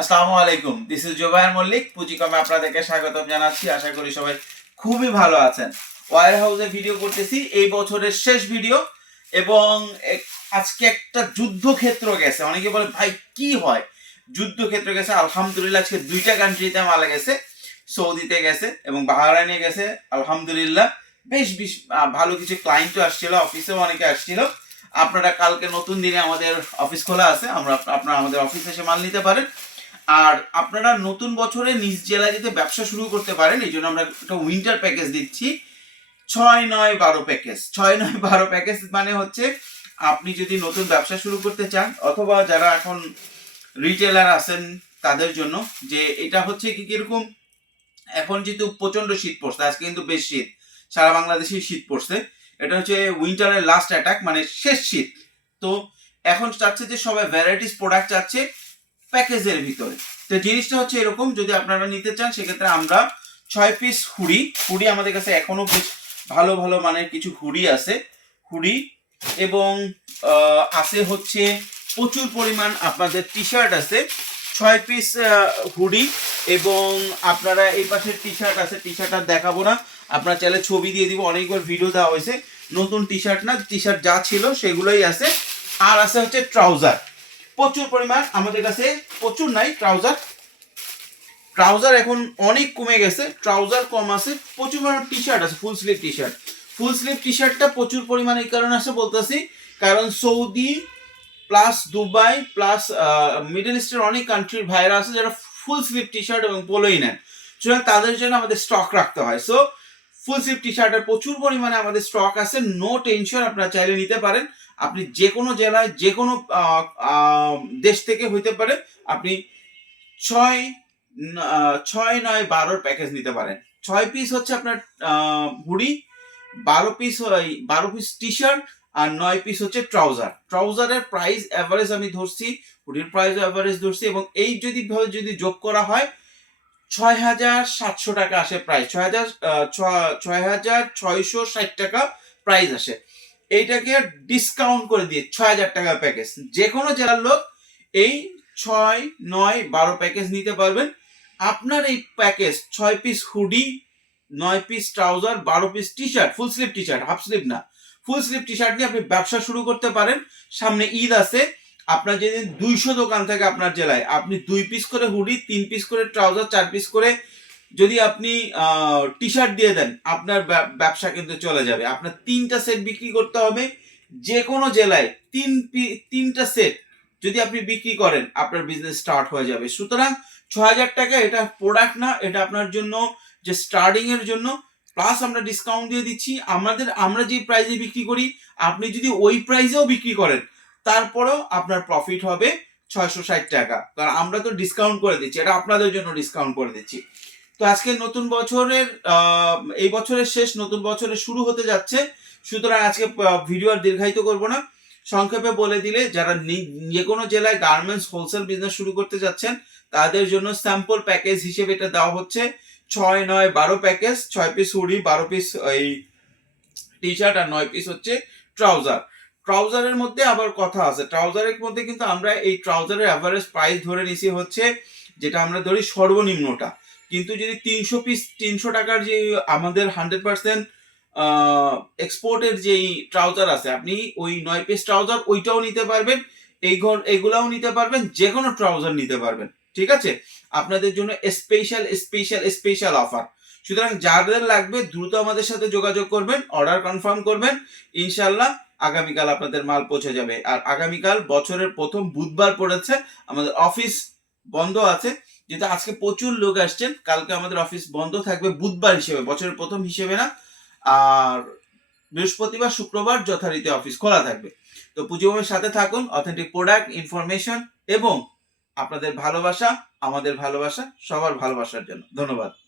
আসসালামু আলাইকুম। This is Zobayer Mallick পুঁজিকমে আপনাদেরকে স্বাগতম জানাচ্ছি। আশা করি সবাই খুবই ভালো আছেন। ওয়ার হাউসে ভিডিও করতেছি। এই বছরের শেষ ভিডিও এবং আজকে একটা যুদ্ধক্ষেত্র গেছে। অনেকে বলে, ভাই, কি হয়? যুদ্ধক্ষেত্র গেছে। আলহামদুলিল্লাহ, আজকে দুইটা কান্ট্রিতে মালা গেছে। সৌদিতে গেছে এবং বাহারাইনে গেছে। আলহামদুলিল্লাহ, বেশ বেশ ভালো কিছু ক্লায়েন্টও আসছিল অফিসেও অনেকে আসছিল। আপনারা কালকে নতুন দিনে আমাদের অফিস খোলা আছে। আমরা আপনারা আমাদের অফিসে এসে মাল নিতে পারেন। আর আপনারা নতুন বছরে নিজ জেলায় যেতে ব্যবসা শুরু করতে পারেন, এই জন্য আমরা একটা উইন্টার প্যাকেজ দিচ্ছি। ছয় নয় বারো প্যাকেজ ছয় নয় বারো প্যাকেজ মানে হচ্ছে আপনি যদি নতুন ব্যবসা শুরু করতে চান, অথবা যারা এখন রিটেলার আছেন তাদের জন্য, যে এটা হচ্ছে কি কীরকম, এখন যেহেতু প্রচণ্ড শীত পড়ছে, আজকে কিন্তু বেশ শীত, সারা বাংলাদেশেই শীত পড়ছে, এটা হচ্ছে উইন্টারের লাস্ট অ্যাটাক মানে শেষ শীত। তো এখন চাচ্ছে যে সবাই ভ্যারাইটিস প্রোডাক্ট চাচ্ছে প্যাকেজের ভিতরে। তো জিনিসটা হচ্ছে এরকম, যদি আপনারা নিতে চান, সেক্ষেত্রে আমরা ছয় পিস হুডি হুডি আমাদের কাছে এখনও বেশ ভালো ভালো মানের কিছু হুডি আছে। হুডি এবং আছে হচ্ছে প্রচুর পরিমাণ আপনাদের টি শার্ট আছে। ছয় পিস হুডি এবং আপনারা এই পাশে টি শার্ট আছে টি শার্ট আর দেখাবো না। আপনার চাইলে ছবি দিয়ে দিব, অনেকবার ভিডিও দেওয়া হয়েছে। নতুন টি শার্ট না টি শার্ট যা ছিল সেগুলোই আছে। আর আছে হচ্ছে ট্রাউজার। প্রচুর পরিমাণ, আমাদের কাছে প্রচুর নাই ট্রাউজার ট্রাউজার এখন অনেক কমে গেছে ট্রাউজার কম আছে, প্রচুর পরিমাণ টি শার্ট আছে full sleeve T shirt full sleeve T শার্টটা প্রচুর পরিমাণে এই কারণে আছে বলতেছি, কারণ Saudi plus Dubai plus middle ইস্টের অনেক কান্ট্রির ভাইরা আছে যারা ফুল স্লিভ টি শার্ট এবং পোলোই নেন। সুতরাং তাদের জন্য আমাদের স্টক রাখতে হয়। সো ফুল স্লিভ টি শার্টের প্রচুর পরিমাণে আমাদের স্টক আছে নো টেনশন আপনারা চাইলে নিতে পারেন। আপনি যে কোনো জেলায় যে কোনো দেশ থেকে হইতে পারে, আপনি ছয় ছয় নয় বারোর প্যাকেজ নিতে পারেন। ছয় পিস হচ্ছে আপনার হুডি, বারো পিস বারো পিস টি শার্ট আর নয় পিস হচ্ছে ট্রাউজার ট্রাউজারের প্রাইস অ্যাভারেজ আমি ধরছি, হুডির প্রাইস অ্যাভারেজ ধরছি এবং এই যদি ভাবে যদি যোগ করা হয়, ছয় হাজার সাতশো টাকা আসে প্রাইস ছয় হাজার ছয় হাজার ছয়শো ষাট টাকা প্রাইস আসে। এইটাকে ডিসকাউন্ট করে দিয়ে ছয় হাজার টাকা প্যাকেজ যে কোনো জেলার লোক এই ছয়, নয়, বারো প্যাকেজ নিতে পারবেন। আপনার এই প্যাকেজ ছয় পিস হুডি নয় পিস ট্রাউজার বারো piece T shirt full sleeve T shirt half sleeve না। ফুল স্লিভ টি শার্ট নিয়ে আপনি ব্যবসা শুরু করতে পারেন। সামনে ঈদ আছে। আপনার যেদিন দুইশো দোকান থাকে আপনার জেলায়, আপনি দুই পিস করে হুডি তিন পিস করে ট্রাউজার চার পিস করে যদি আপনি টি শার্ট দিয়ে দেন, আপনার ব্যবসা কিন্তু চলে যাবে। আপনার তিনটা সেট বিক্রি করতে হবে যে কোনো জেলায় তিন তিনটা সেট যদি আপনি বিক্রি করেন, আপনার বিজনেস স্টার্ট হয়ে যাবে। সুতরাং ছ হাজার টাকা এটা প্রোডাক্ট না, এটা আপনার জন্য যে স্টার্টিং এর জন্য। প্লাস আমরা ডিসকাউন্ট দিয়ে দিচ্ছি। আমাদের, আমরা যে প্রাইজে বিক্রি করি, আপনি যদি ওই প্রাইজেও বিক্রি করেন, তারপরেও আপনার প্রফিট হবে ছয়শো ষাট টাকা। কারণ আমরা তো ডিসকাউন্ট করে দিচ্ছি, এটা আপনাদের জন্য ডিসকাউন্ট করে দিচ্ছি। তো আজকে নতুন বছরের এই বছরের শেষ নতুন বছরের শুরু হতে যাচ্ছে। সুতরাং আজকে ভিডিও আর দীর্ঘায়িত করব না। সংক্ষেপে বলে দিলে যারা যে কোনো জেলায় গার্মেন্টস হোলসেল বিজনেস শুরু করতে যাচ্ছেন, তাদের জন্য স্যাম্পল প্যাকেজ হিসেবে এটা দেওয়া হচ্ছে। ছয়, নয়, বারো প্যাকেজ ছয় পিস হুডি, বারো পিস এই টি শার্ট আর নয় পিস হচ্ছে ট্রাউজার ট্রাউজারের মধ্যে আবার কথা আছে। ট্রাউজারের মধ্যে কিন্তু আমরা এই ট্রাউজারের অ্যাভারেজ প্রাইস ধরে নিছি হচ্ছে, যেটা আমরা ধরি সর্বনিম্নটা। কিন্তু যদি তিনশো পিস তিনশো টাকার যে আমাদের হান্ড্রেড পার্সেন্ট এক্সপোর্টের যেই ট্রাউজার আছে, আপনি ওই নয় পিস ট্রাউজার ওইটাও নিতে পারবেন, এই ঘর, এগুলাও নিতে পারবেন যে কোনো ট্রাউজার নিতে পারবেন, ঠিক আছে? আপনাদের জন্য স্পেশাল স্পেশাল স্পেশাল অফার সুতরাং যাদের লাগবে দ্রুত আমাদের সাথে যোগাযোগ করবেন অর্ডার কনফার্ম করবেন ইনশাল্লাহ আগামীকাল আপনাদের মাল পৌঁছে যাবে। আর আগামীকাল বছরের প্রথম বুধবার পড়েছে আমাদের অফিস বন্ধ আছে যেহেতু আজকে প্রচুর লোক আসছেন। কালকে আমাদের অফিস বন্ধ থাকবে বুধবার হিসেবে, বছরের প্রথম হিসেবে না। আর বৃহস্পতিবার, শুক্রবার যথারীতি অফিস খোলা থাকবে। তো পুজোভাবের সাথে থাকুন অথেন্টিক প্রোডাক্ট ইনফরমেশন এবং আপনাদের ভালোবাসা, আমাদের ভালোবাসা, সবার ভালোবাসার জন্য। ধন্যবাদ।